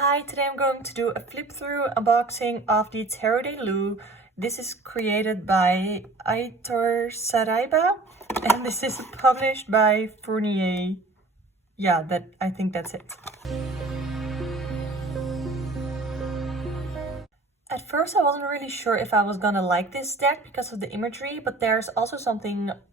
Hi, today I'm going to do a flip through unboxing of the Tarot de Luz. This is created by Aitor Saraiba and this is published by FREEBIES. Yeah, I think that's it. At first I wasn't really sure if I was gonna like this deck because of the imagery, but there's also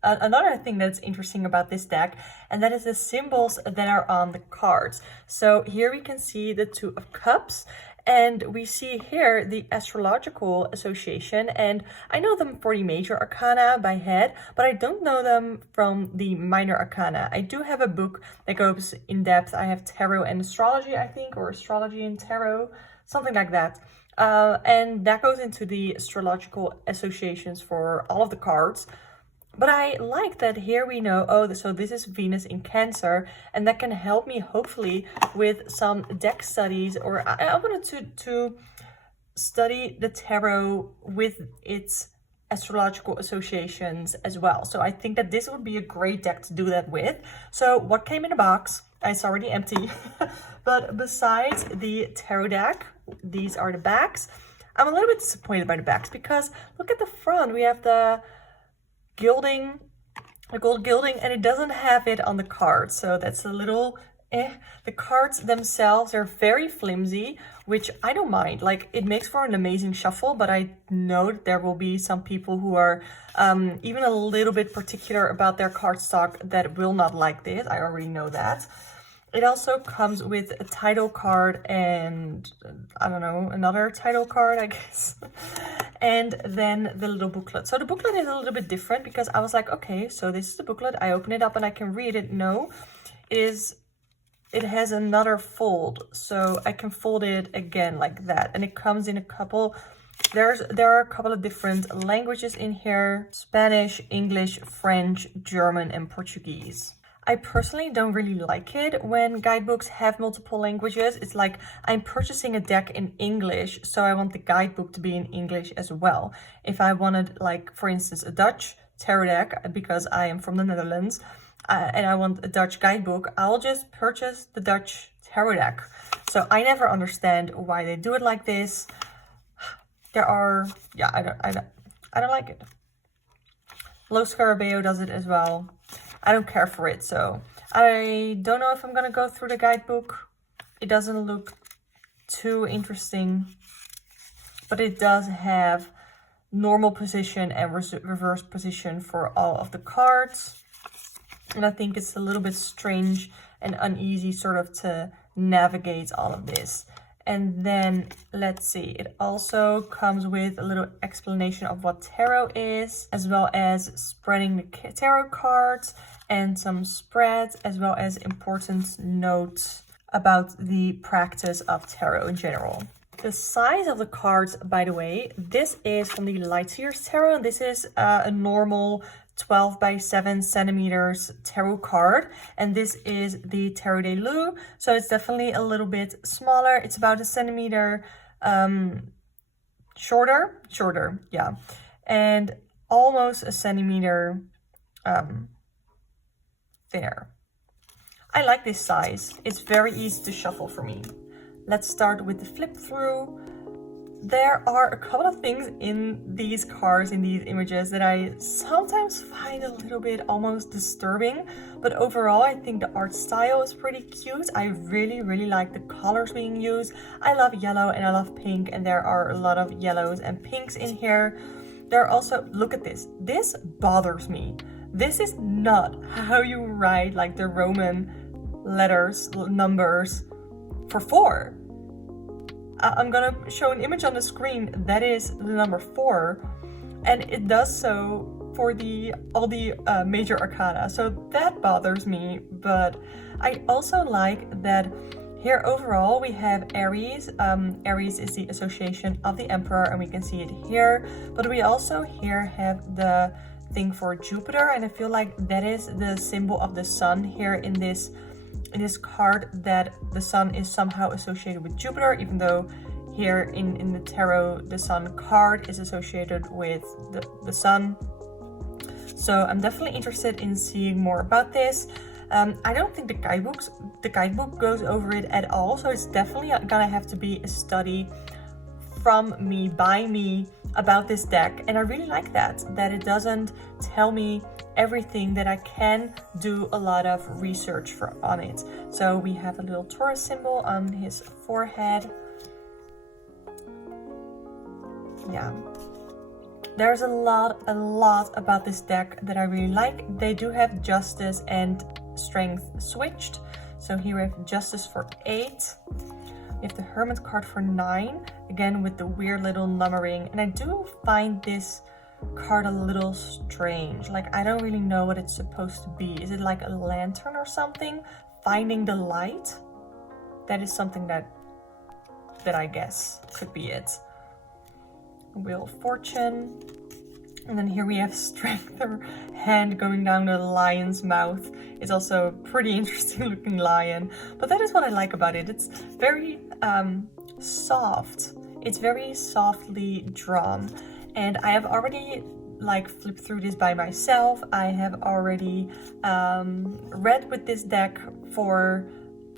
another thing that's interesting about this deck, and that is the symbols that are on the cards. So here we can see the Two of Cups, and we see here the astrological association, and I know them for the major arcana by head, but I don't know them from the minor arcana. I do have a book that goes in depth. I have tarot and astrology, I think, or astrology and tarot, something like that. And that goes into the astrological associations for all of the cards. But I like that here we know, oh, so this is Venus in Cancer, and that can help me hopefully with some deck studies, or I wanted to study the tarot with its astrological associations as well. So I think that this would be a great deck to do that with. So what came in the box? It's already empty. But besides the tarot deck, these are the backs. I'm a little bit disappointed by the backs because look at the front. We have the gilding, the gold gilding, and it doesn't have it on the card. So that's a little The cards themselves are very flimsy, which I don't mind. Like, it makes for an amazing shuffle, but I know that there will be some people who are even a little bit particular about their cardstock that will not like this. I already know that. It also comes with a title card and, I don't know, another title card, I guess. And then the little booklet. So the booklet is a little bit different because I was like, okay, so this is the booklet. I open it up and I can read it. No, it has another fold. So I can fold it again like that. And it comes in a couple, there are a couple of different languages in here. Spanish, English, French, German, and Portuguese. I personally don't really like it when guidebooks have multiple languages. It's like I'm purchasing a deck in English, so I want the guidebook to be in English as well. If I wanted, like, for instance, a Dutch tarot deck, because I am from the Netherlands, and I want a Dutch guidebook, I'll just purchase the Dutch tarot deck. So I never understand why they do it like this. Yeah, I don't like it. Los Scarabeo does it as well. I don't care for it, so I don't know if I'm gonna go through the guidebook. It doesn't look too interesting, but it does have normal position and reverse position for all of the cards. And I think it's a little bit strange and uneasy sort of to navigate all of this. And then, let's see, it also comes with a little explanation of what tarot is, as well as spreading the tarot cards and some spreads, as well as important notes about the practice of tarot in general. The size of the cards, by the way, this is from the Light Years Tarot, and this is a normal 12 by 7 centimeters tarot card, and this is the Tarot de Luz, so it's definitely a little bit smaller. It's about a centimeter shorter, yeah, and almost a centimeter thinner. I like this size. It's very easy to shuffle for me. Let's start with the flip through. There are a couple of things in these cards, in these images, that I sometimes find a little bit almost disturbing. But overall, I think the art style is pretty cute. I really, really like the colors being used. I love yellow and I love pink, and there are a lot of yellows and pinks in here. There are also, look at this. This bothers me. This is not how you write like the Roman letters, numbers for 4. I'm gonna show an image on the screen that is the number 4, and it does so for all the major arcana, so that bothers me. But I also like that here overall we have Aries. Aries is the association of the Emperor, and we can see it here, but we also here have the thing for Jupiter, and I feel like that is the symbol of the sun here in this card, that the sun is somehow associated with Jupiter, even though here in the tarot the sun card is associated with the sun. So I'm definitely interested in seeing more about this. I don't think the guidebook goes over it at all, so it's definitely gonna have to be a study from me, by me, about this deck. And I really like that it doesn't tell me everything, that I can do a lot of research on it. So we have a little Taurus symbol on his forehead. Yeah, there's a lot about this deck that I really like. They do have Justice and Strength switched. So here we have Justice for 8. We have the Hermit card for 9, again with the weird little numbering. And I do find this card a little strange. Like, I don't really know what it's supposed to be. Is it like a lantern or something? Finding the light? That is something that I guess could be it. Wheel of Fortune. And then here we have Strength, her hand going down the lion's mouth. It's also a pretty interesting looking lion. But that is what I like about it. It's very soft. It's very softly drawn. And I have already like flipped through this by myself. I have already read with this deck for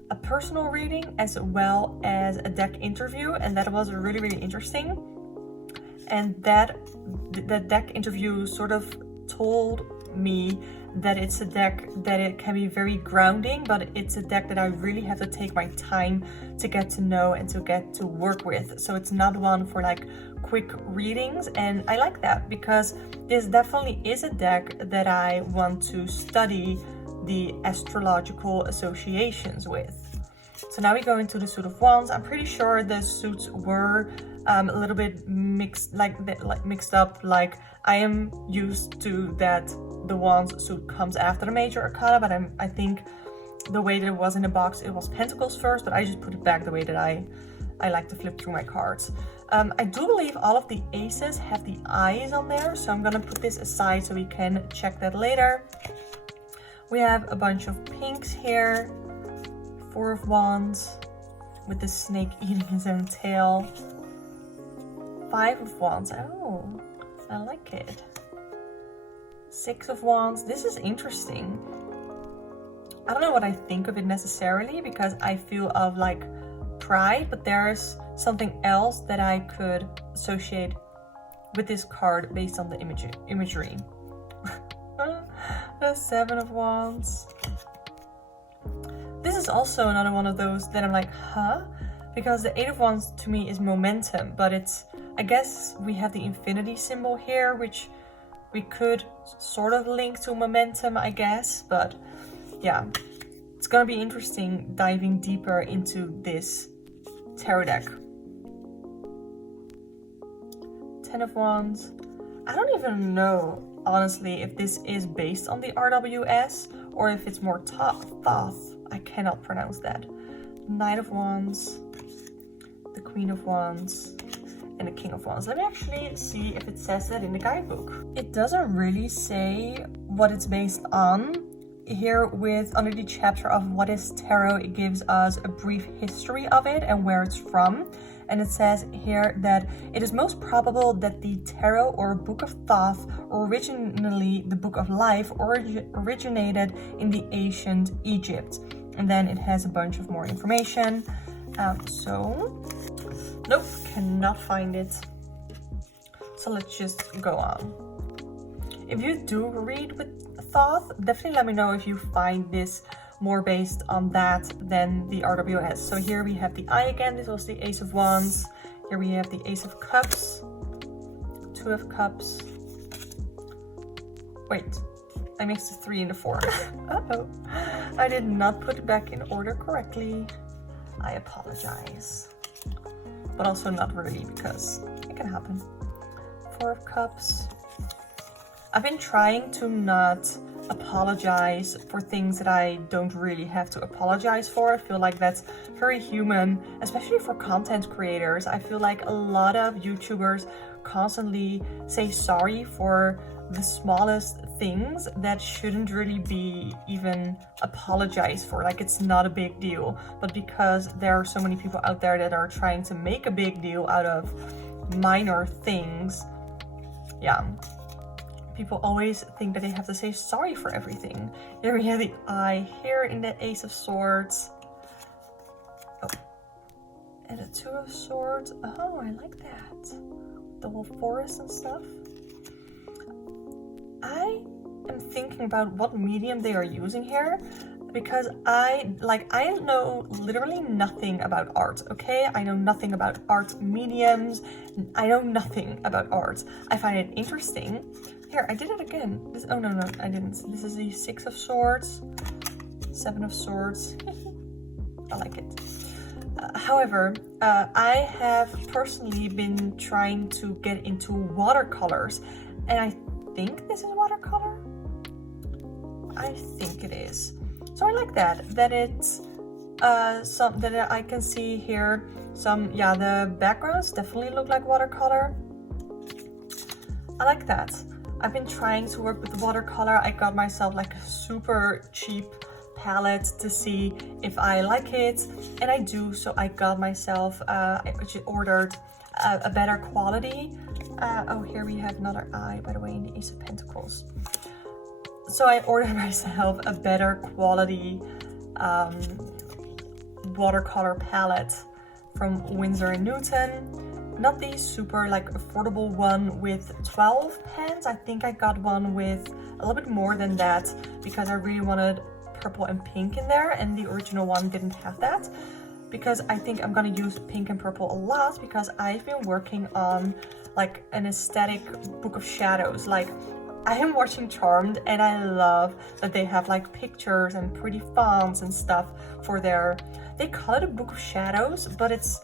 a personal reading as well as a deck interview. And that was really, really interesting. And that deck interview sort of told me that it's a deck that it can be very grounding, but it's a deck that I really have to take my time to get to know and to get to work with. So it's not one for like quick readings, and I like that because this definitely is a deck that I want to study the astrological associations with. So now we go into the Suit of Wands. I'm pretty sure the suits were a little bit mixed up. Like, I am used to that the Wands suit comes after the Major Arcana, but I think the way that it was in the box, it was Pentacles first, but I just put it back the way that I like to flip through my cards. I do believe all of the aces have the eyes on there, so I'm gonna put this aside so we can check that later. We have a bunch of pinks here. 4 of Wands with the snake eating his own tail. 5 of Wands. Oh, I like it. 6 of Wands. This is interesting. I don't know what I think of it necessarily because I feel of like pride, but there's something else that I could associate with this card based on the imagery. The 7 of Wands. This is also another one of those that I'm like, huh? Because the 8 of Wands to me is momentum, but it's, I guess we have the infinity symbol here, which we could sort of link to momentum, I guess. But yeah, it's gonna be interesting diving deeper into this tarot deck. 10 of Wands. I don't even know, honestly, if this is based on the RWS or if it's more Thoth. I cannot pronounce that. 9 of Wands, the Queen of Wands, and the King of Wands. Let me actually see if it says that in the guidebook. It doesn't really say what it's based on. Here under the chapter of what is tarot, it gives us a brief history of it and where it's from. And it says here that it is most probable that the tarot or Book of Thoth, originally the Book of Life, originated in the ancient Egypt. And then it has a bunch of more information. Nope, cannot find it. So let's just go on. If you do read with Thoth, definitely let me know if you find this more based on that than the RWS. So here we have the eye again. This was the Ace of Wands. Here we have the Ace of Cups, 2 of Cups. Wait, I mixed the 3 and the 4. Uh-oh, I did not put it back in order correctly. I apologize. But also not really, because it can happen. 4 of Cups. I've been trying to not apologize for things that I don't really have to apologize for. I feel like that's very human, especially for content creators. I feel like a lot of YouTubers constantly say sorry for the smallest things that shouldn't really be even apologized for. Like, it's not a big deal, but because there are so many people out there that are trying to make a big deal out of minor things, yeah, people always think that they have to say sorry for everything. Here we have the eye here in the Ace of Swords. Oh, and a Two of Swords. Oh, I like that. The whole forest and stuff. I am thinking about what medium they are using here, because I know literally nothing about art, okay? I know nothing about art mediums. I know nothing about art. I find it interesting. Here, I did it again. Oh, no, I didn't. This is the Six of Swords, Seven of Swords. I like it. However, I have personally been trying to get into watercolors, and I think this is watercolor. I think it is. So I like that. That it's some that I can see here. Some, yeah, the backgrounds definitely look like watercolor. I like that. I've been trying to work with watercolor. I got myself like a super cheap palette to see if I like it, and I do. So I got myself, I actually ordered a better quality. Oh, here we have another eye, by the way, in the Ace of Pentacles. So I ordered myself a better quality watercolor palette from Winsor & Newton. Not the super like affordable one with 12 pens. I think I got one with a little bit more than that because I really wanted purple and pink in there, and the original one didn't have that. Because I think I'm gonna use pink and purple a lot, because I've been working on like an aesthetic book of shadows. Like, I am watching Charmed, and I love that they have like pictures and pretty fonts and stuff for their, they call it a book of shadows, but it's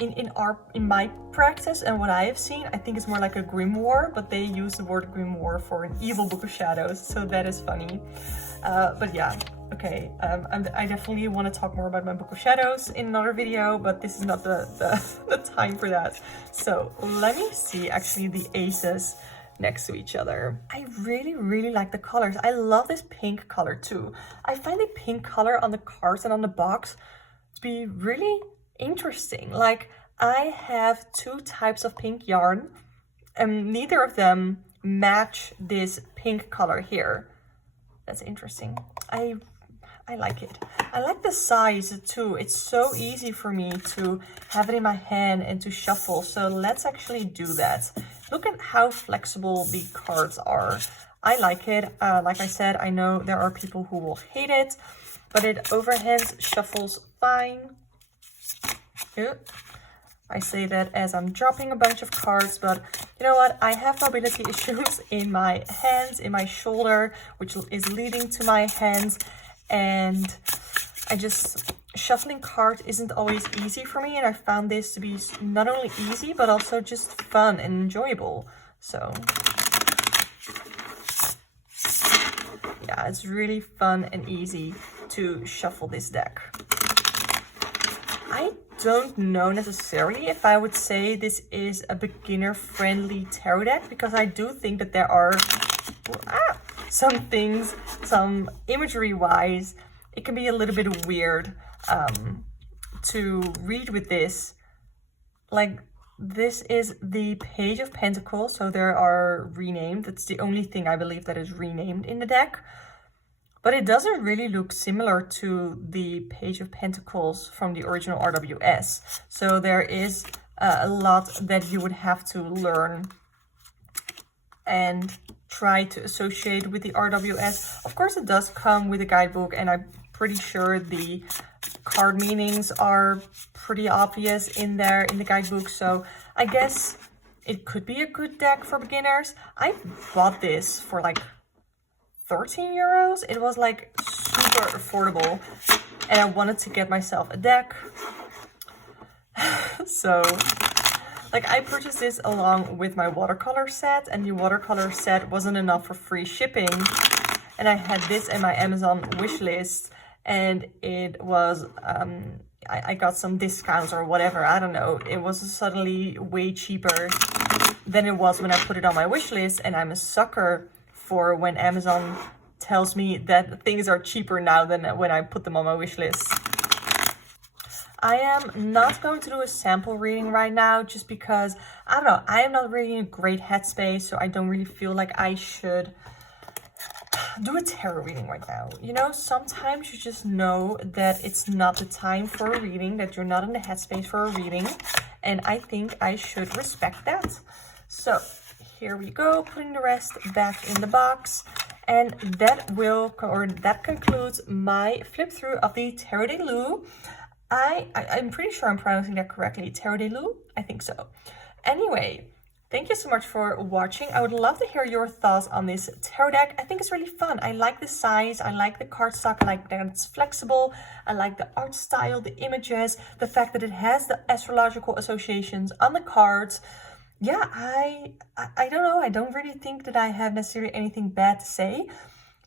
in my practice and what I have seen, I think it's more like a grimoire, but they use the word grimoire for an evil book of shadows, so that is funny. But yeah, okay, I definitely want to talk more about my book of shadows in another video, but this is not the time for that. So let me see actually the aces next to each other. I really like the colors. I love this pink color too. I find the pink color on the cards and on the box to be really interesting. Like, I have two types of pink yarn, and neither of them match this pink color here. That's interesting. I like it. I like the size too. It's so easy for me to have it in my hand and to shuffle. So let's actually do that. Look at how flexible the cards are. I like it. Like I said, I know there are people who will hate it, but it overhands shuffles fine. I say that as I'm dropping a bunch of cards, but you know what? I have mobility issues in my hands, in my shoulder, which is leading to my hands, and shuffling cards isn't always easy for me, and I found this to be not only easy, but also just fun and enjoyable. So yeah, it's really fun and easy to shuffle this deck. I don't know necessarily if I would say this is a beginner-friendly tarot deck, because I do think that there are some things, some imagery-wise, it can be a little bit weird to read with this. Like, this is the Page of Pentacles, so there are renamed. That's the only thing I believe that is renamed in the deck. But it doesn't really look similar to the Page of Pentacles from the original RWS. So there is a lot that you would have to learn and try to associate with the RWS. Of course, it does come with a guidebook, and I'm pretty sure the card meanings are pretty obvious in there in the guidebook. So I guess it could be a good deck for beginners. I bought this for like 13 euros. It was like super affordable, and I wanted to get myself a deck. So like, I purchased this along with my watercolor set, and the watercolor set wasn't enough for free shipping, and I had this in my Amazon wish list, and it was I got some discounts or whatever, I don't know. It was suddenly way cheaper than it was when I put it on my wish list, and I'm a sucker for when Amazon tells me that things are cheaper now than when I put them on my wish list. I am not going to do a sample reading right now just because, I don't know, I am not really in a great headspace, so I don't really feel like I should do a tarot reading right now. You know, sometimes you just know that it's not the time for a reading, that you're not in the headspace for a reading, and I think I should respect that. So here we go, putting the rest back in the box, and that concludes my flip through of the Tarot de Luz. I'm pretty sure I'm pronouncing that correctly. Tarot de Luz? I think so. Anyway, thank you so much for watching. I would love to hear your thoughts on this tarot deck. I think it's really fun. I like the size. I like the cardstock. I like that it's flexible. I like the art style, the images, the fact that it has the astrological associations on the cards. Yeah, I don't know. I don't really think that I have necessarily anything bad to say.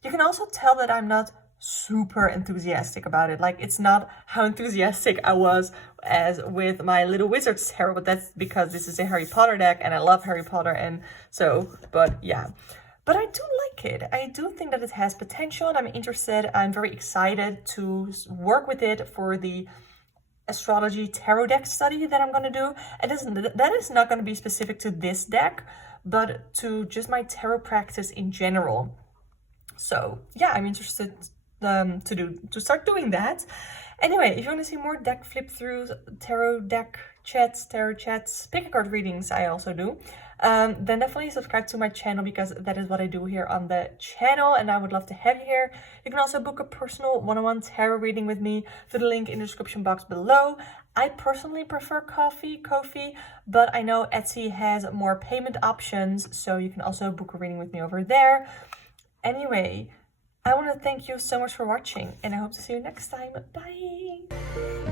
You can also tell that I'm not super enthusiastic about it. Like, it's not how enthusiastic I was as with my Little Wizards tarot, but that's because this is a Harry Potter deck and I love Harry Potter, and so, but yeah. But I do like it. I do think that it has potential and I'm interested. I'm very excited to work with it for the astrology tarot deck study that I'm going to do. And that is not going to be specific to this deck, but to just my tarot practice in general. So yeah, I'm interested to start doing that. Anyway, if you want to see more deck flip throughs, tarot deck chats, tarot chats, pick a card readings I also do, then definitely subscribe to my channel, because that is what I do here on the channel and I would love to have you here. You can also book a personal one-on-one tarot reading with me through the link in the description box below. I personally prefer Ko-fi, but I know Etsy has more payment options, so you can also book a reading with me over there. Anyway, I want to thank you so much for watching and I hope to see you next time. Bye!